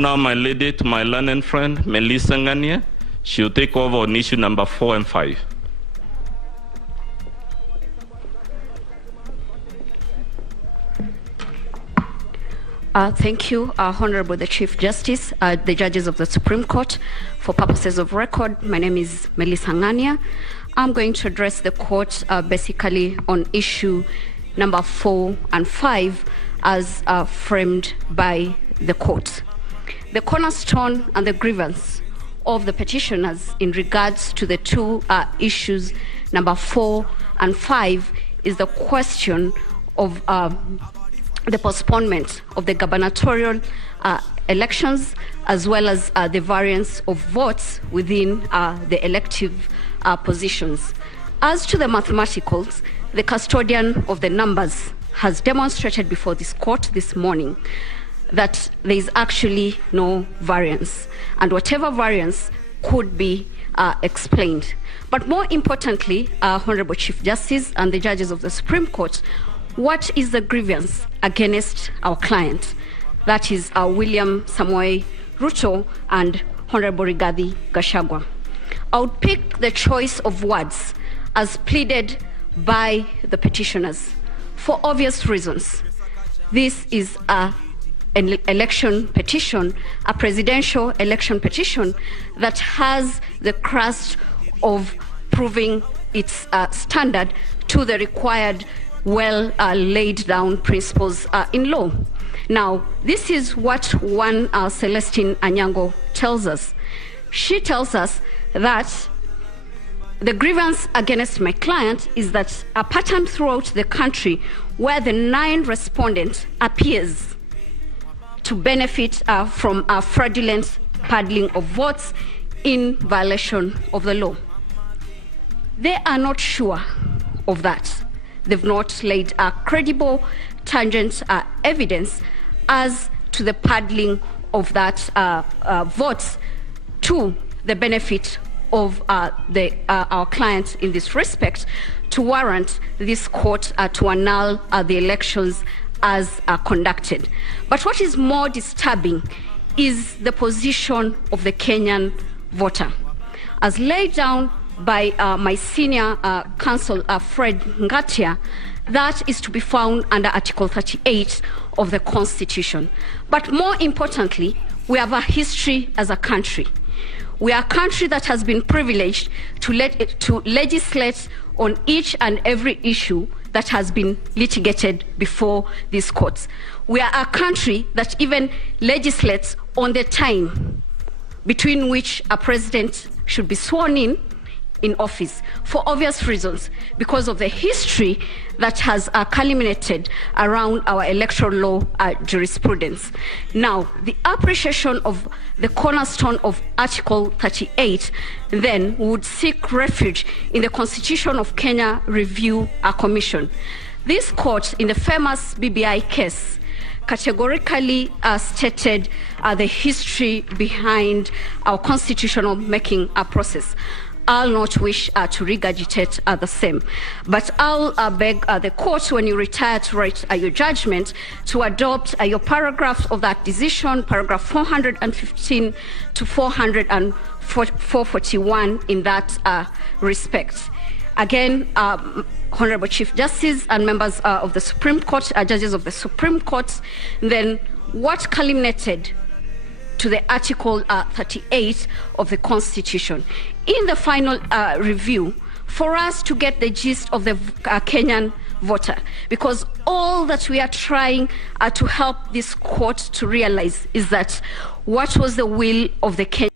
Now my lady, to my learned friend, Melissa Ngania, she'll take over on issue number 4 and 5. Thank you, Honorable the Chief Justice, the judges of the Supreme Court. For purposes of record, my name is Melissa Ngania. I'm going to address the court basically on issue number 4 and 5 as framed by the court. The cornerstone and the grievance of the petitioners in regards to the two issues, number 4 and 5, is the question of the postponement of the gubernatorial elections, as well as the variance of votes within the elective positions. As to the mathematicals, the custodian of the numbers has demonstrated before this court this morning that there is actually no variance, and whatever variance could be explained. But more importantly, Honorable Chief Justice and the judges of the Supreme Court, what is the grievance against our client? That is William Samoei Ruto and Honorable Rigathi Gachagua. I would pick the choice of words as pleaded by the petitioners for obvious reasons. This is an election petition, a presidential election petition that has the crust of proving its standard to the required laid down principles in law. Now, this is what one Celestine Anyango tells us. She tells us that the grievance against my client is that a pattern throughout the country where the 9 respondents appears to benefit from a fraudulent paddling of votes in violation of the law. They are not sure of that. They've not laid a credible, tangent evidence as to the paddling of that votes to the benefit of our clients in this respect to warrant this court to annul the elections as conducted. But what is more disturbing is the position of the Kenyan voter. As laid down by my senior counsel, Fred Ngatia, that is to be found under Article 38 of the Constitution. But more importantly, we have a history as a country. We are a country that has been privileged to legislate on each and every issue that has been litigated before these courts. We are a country that even legislates on the time between which a president should be sworn in office, for obvious reasons, because of the history that has culminated around our electoral law jurisprudence. Now, the appreciation of the cornerstone of Article 38 then would seek refuge in the Constitution of Kenya Review Commission. This court, in the famous BBI case, categorically stated the history behind our constitutional making process. I'll not wish to regurgitate the same, but I'll beg the court, when you retire to write your judgment, to adopt your paragraphs of that decision, paragraph 415 to 441 in that respect. Again, Honorable Chief Justice and members of the Supreme Court, judges of the Supreme Court, then what culminated to the Article 38 of the Constitution? In the final review, for us to get the gist of the Kenyan voter, because all that we are trying to help this court to realize is that what was the will of the Kenyan